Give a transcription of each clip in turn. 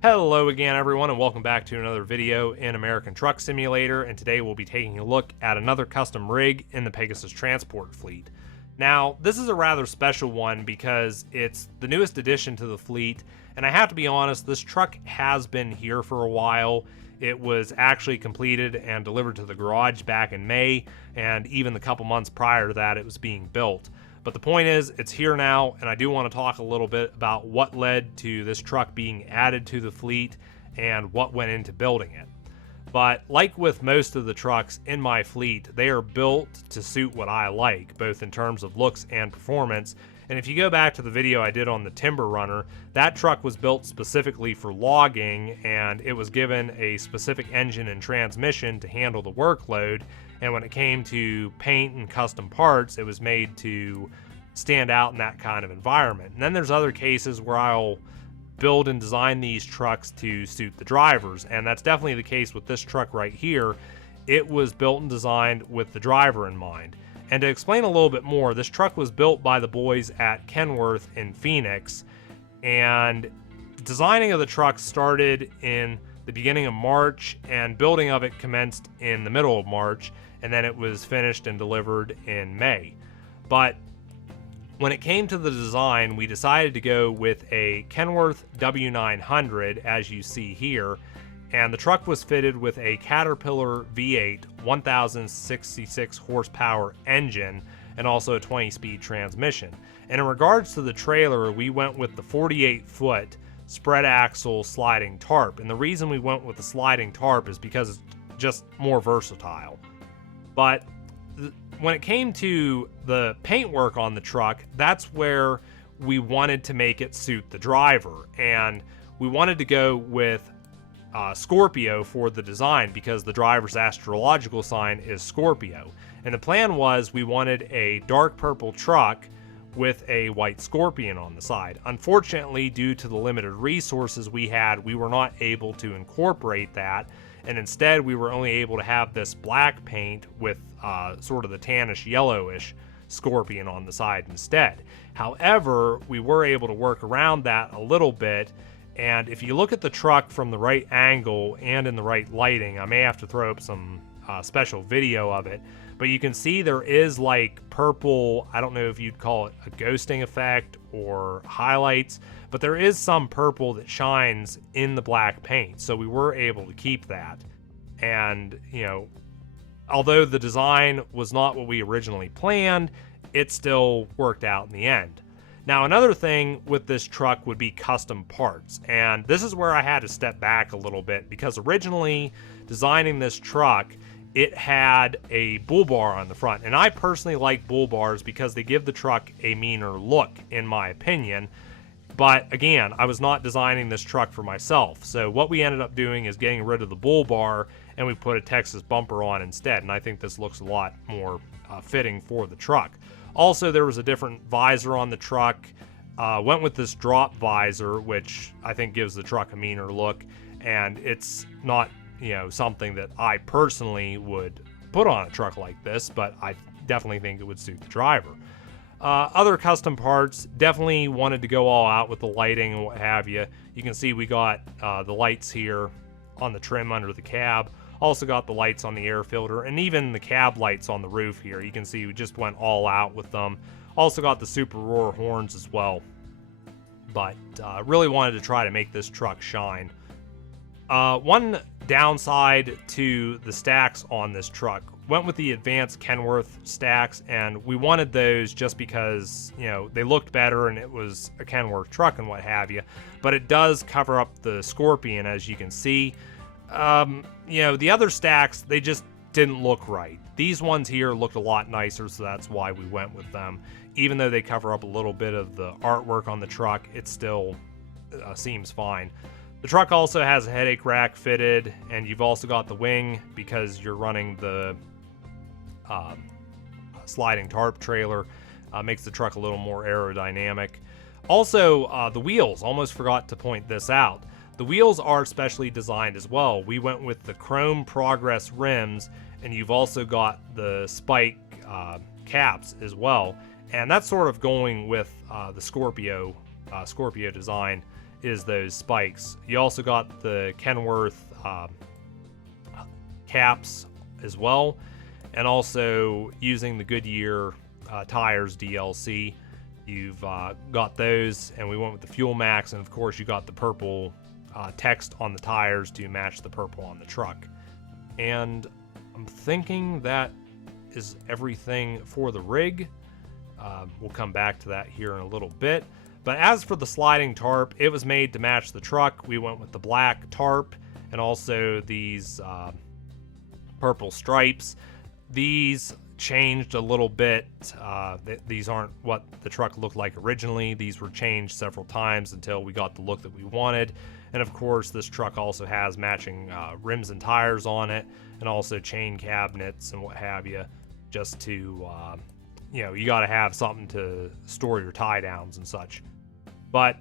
Hello again everyone, and welcome back to another video in American Truck Simulator, and today we'll be taking a look at another custom rig in the Pegasus Transport fleet. Now, this is a rather special one because it's the newest addition to the fleet, and I have to be honest, this truck has been here for a while. It was actually completed and delivered to the garage back in May, and even the couple months prior to that it was being built. But the point is, it's here now, and I do want to talk a little bit about what led to this truck being added to the fleet and what went into building it. But like with most of the trucks in my fleet, they are built to suit what I like, both in terms of looks and performance. And if you go back to the video I did on the Timber Runner, that truck was built specifically for logging, and it was given a specific engine and transmission to handle the workload. And when it came to paint and custom parts, it was made to stand out in that kind of environment. And then there's other cases where I'll build and design these trucks to suit the drivers, and that's definitely the case with this truck right here. It was built and designed with the driver in mind. And to explain a little bit more, this truck was built by the boys at Kenworth in Phoenix, and designing of the truck started in the beginning of March, and building of it commenced in the middle of March, and then it was finished and delivered in May. But when it came to the design, we decided to go with a Kenworth w900, as you see here, and the truck was fitted with a Caterpillar V8 1066 horsepower engine and also a 20-speed transmission. And in regards to the trailer, we went with the 48-foot spread axle sliding tarp, and the reason we went with the sliding tarp is because it's just more versatile. But when it came to the paintwork on the truck, that's where we wanted to make it suit the driver, and we wanted to go with Scorpio for the design because the driver's astrological sign is Scorpio. And the plan was we wanted a dark purple truck with a white scorpion on the side. Unfortunately, due to the limited resources we had, we were not able to incorporate that, and instead we were only able to have this black paint with sort of the tannish yellowish scorpion on the side instead. However, we were able to work around that a little bit, and if you look at the truck from the right angle and in the right lighting, I may have to throw up some special video of it, but you can see there is like purple, I don't know if you'd call it a ghosting effect or highlights, but there is some purple that shines in the black paint, so we were able to keep that. And, you know, although the design was not what we originally planned, it still worked out in the end. Now, another thing with this truck would be custom parts, and this is where I had to step back a little bit because originally designing this truck, it had a bull bar on the front, and I personally like bull bars because they give the truck a meaner look, in my opinion. But again, I was not designing this truck for myself, so what we ended up doing is getting rid of the bull bar, and we put a Texas bumper on instead, and I think this looks a lot more fitting for the truck. Also, there was a different visor on the truck. Went with this drop visor, which I think gives the truck a meaner look, and it's not, you know, something that I personally would put on a truck like this, but I definitely think it would suit the driver. Other custom parts, definitely wanted to go all out with the lighting and what have you. You can see we got the lights here on the trim under the cab. Also got the lights on the air filter, and even the cab lights on the roof here. You can see we just went all out with them. Also got the super roar horns as well. But really wanted to try to make this truck shine. One downside to the stacks on this truck, went with the advanced Kenworth stacks, and we wanted those just because, you know, they looked better and it was a Kenworth truck and what have you. But it does cover up the Scorpion, as you can see. You know, the other stacks, they just didn't look right. These ones here looked a lot nicer, so that's why we went with them. Even though they cover up a little bit of the artwork on the truck, it still seems fine. The truck also has a headache rack fitted, and you've also got the wing because you're running the sliding tarp trailer. Makes the truck a little more aerodynamic. Also, the wheels, almost forgot to point this out. The wheels are specially designed as well. We went with the chrome progress rims, and you've also got the spike caps as well. And that's sort of going with the Scorpio Scorpio design is those spikes. You also got the Kenworth caps as well, and also using the Goodyear tires DLC. You've got those, and we went with the Fuel Max, and of course you got the purple text on the tires to match the purple on the truck. And I'm thinking that is everything for the rig. We'll come back to that here in a little bit. But as for the sliding tarp, it was made to match the truck. We went with the black tarp and also these purple stripes. These changed a little bit. These aren't what the truck looked like originally. These were changed several times until we got the look that we wanted. And of course, this truck also has matching rims and tires on it, and also chain cabinets and what have you, just to, you know, you got to have something to store your tie downs and such. But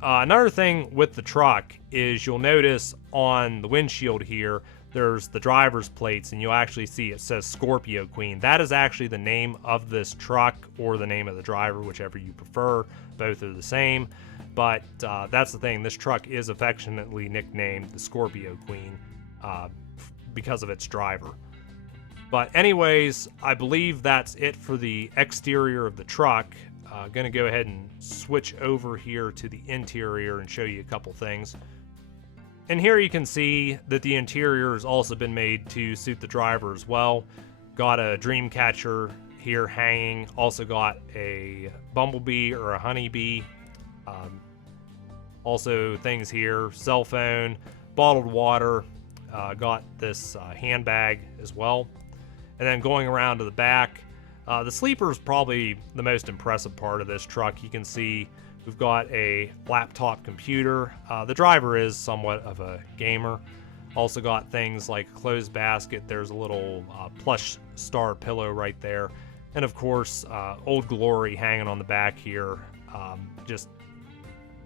another thing with the truck is you'll notice on the windshield here, there's the driver's plates, and you'll actually see it says Scorpio Queen. That is actually the name of this truck, or the name of the driver, whichever you prefer. Both are the same. But that's the thing, this truck is affectionately nicknamed the Scorpio Queen because of its driver. But anyways, I believe that's it for the exterior of the truck. Gonna go ahead and switch over here to the interior and show you a couple things. And here you can see that the interior has also been made to suit the driver as well. Got a dream catcher here hanging. Also got a bumblebee or a honeybee. Also things here, cell phone, bottled water. Got this handbag as well. And then going around to the back, the sleeper is probably the most impressive part of this truck. You can see we've got a laptop computer. The driver is somewhat of a gamer. Also got things like a clothes basket. There's a little plush star pillow right there. And of course, Old Glory hanging on the back here. Just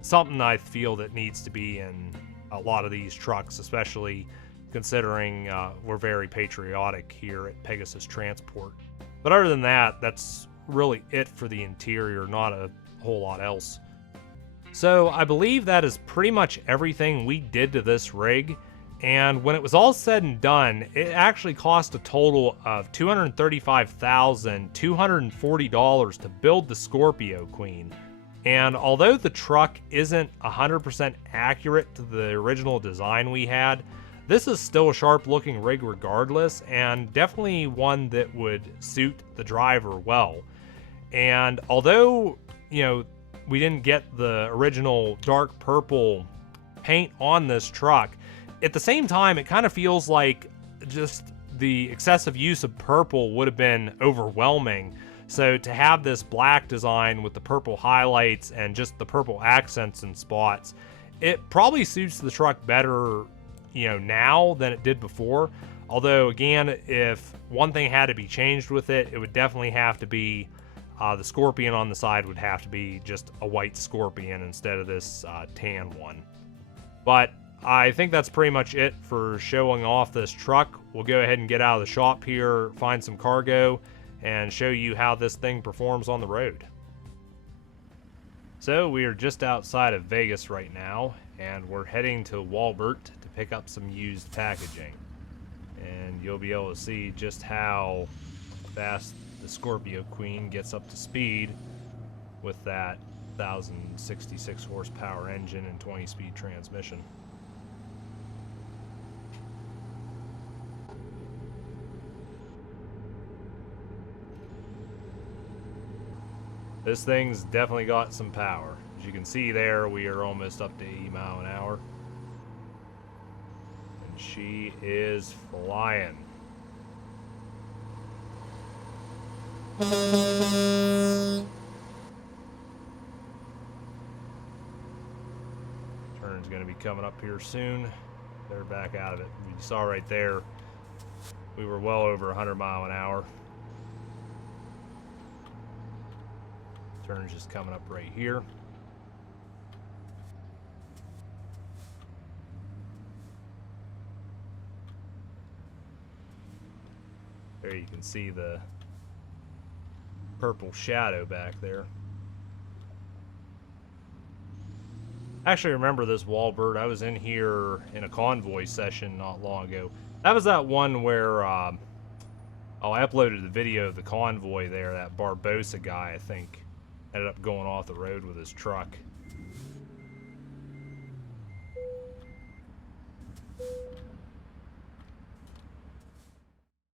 something I feel that needs to be in a lot of these trucks, especially considering we're very patriotic here at Pegasus Transport. But other than that, that's really it for the interior, not a whole lot else. So I believe that is pretty much everything we did to this rig. And when it was all said and done, it actually cost a total of $235,240 to build the Scorpio Queen. And although the truck isn't 100% accurate to the original design we had, this is still a sharp looking rig regardless, and definitely one that would suit the driver well. And although, you know, we didn't get the original dark purple paint on this truck, at the same time, it kind of feels like just the excessive use of purple would have been overwhelming. So to have this black design with the purple highlights and just the purple accents and spots, it probably suits the truck better, you know, now than it did before. Although again, if one thing had to be changed with it, it would definitely have to be the scorpion on the side would have to be just a white scorpion instead of this tan one. But I think that's pretty much it for showing off this truck. We'll go ahead and get out of the shop here, find some cargo, and show you how this thing performs on the road. So we are just outside of Vegas right now, and we're heading to Walbert to pick up some used packaging. And you'll be able to see just how fast the Scorpio Queen gets up to speed with that 1066 horsepower engine and 20-speed transmission. This thing's definitely got some power. As you can see there, we are almost up to 80 miles an hour. And she is flying. Turn's going to be coming up here soon. They're back out of it. You saw right there, we were well over 100 miles an hour. Turn's just coming up right here. There you can see the purple shadow back there. I actually remember this Wallbird. I was in here in a convoy session not long ago. That was that one where, oh, I uploaded the video of the convoy there. That Barbosa guy, I think, ended up going off the road with his truck.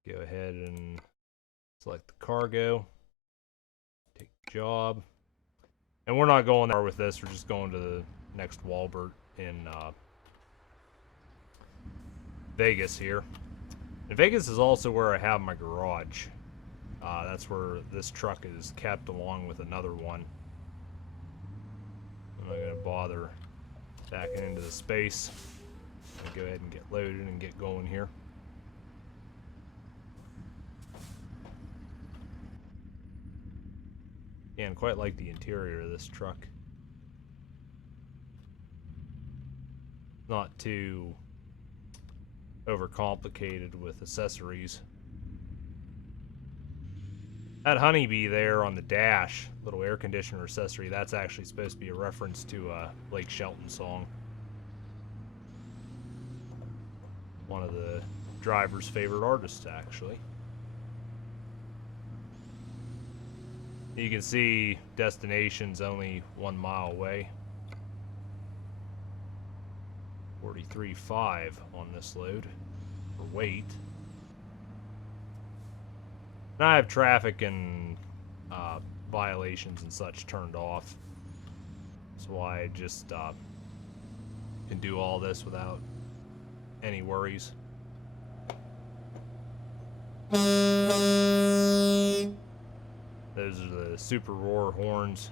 Go ahead and select the cargo. Take job. And we're not going there with this. We're just going to the next Wallbird in Vegas here. And Vegas is also where I have my garage. That's where this truck is kept along with another one. I'm not going to bother backing into the space. I'm going to go ahead and get loaded and get going here. And quite like the interior of this truck. Not too overcomplicated with accessories. That honeybee there on the dash, little air conditioner accessory, that's actually supposed to be a reference to a Blake Shelton song. One of the driver's favorite artists, actually. You can see destination's only 1 mile away. 43.5 on this load for weight. And I have traffic and violations and such turned off. That's why I just can do all this without any worries. Those are the super roar horns.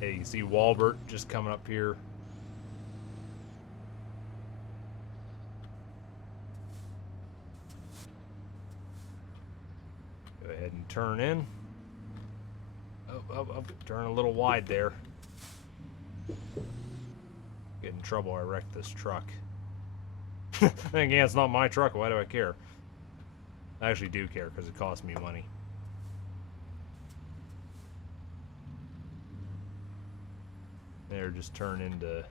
Hey, you can see Wallbird just coming up here. Go ahead and turn in. Oh, turn a little wide there. Get in trouble, I wrecked this truck. Then again, it's not my truck, why do I care? I actually do care because it costs me money. There, just turn into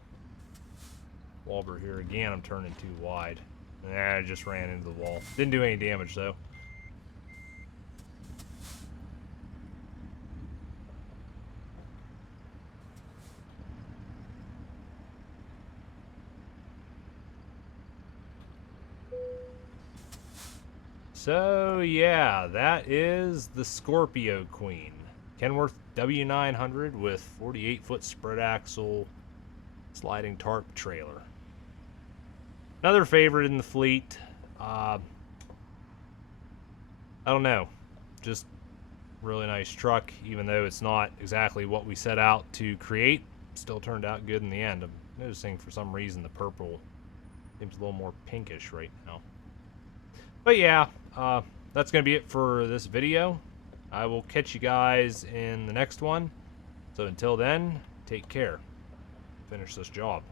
Wallbird here again. I'm turning too wide. I just ran into the wall. Didn't do any damage though. So yeah, that is the Scorpio Queen. Kenworth w900 with 48-foot spread axle sliding tarp trailer. Another favorite in the fleet. I don't know, just really nice truck, even though it's not exactly what we set out to create. Still turned out good in the end. I'm noticing for some reason the purple seems a little more pinkish right now. But yeah, that's going to be it for this video. I will catch you guys in the next one. So until then, take care. Finish this job.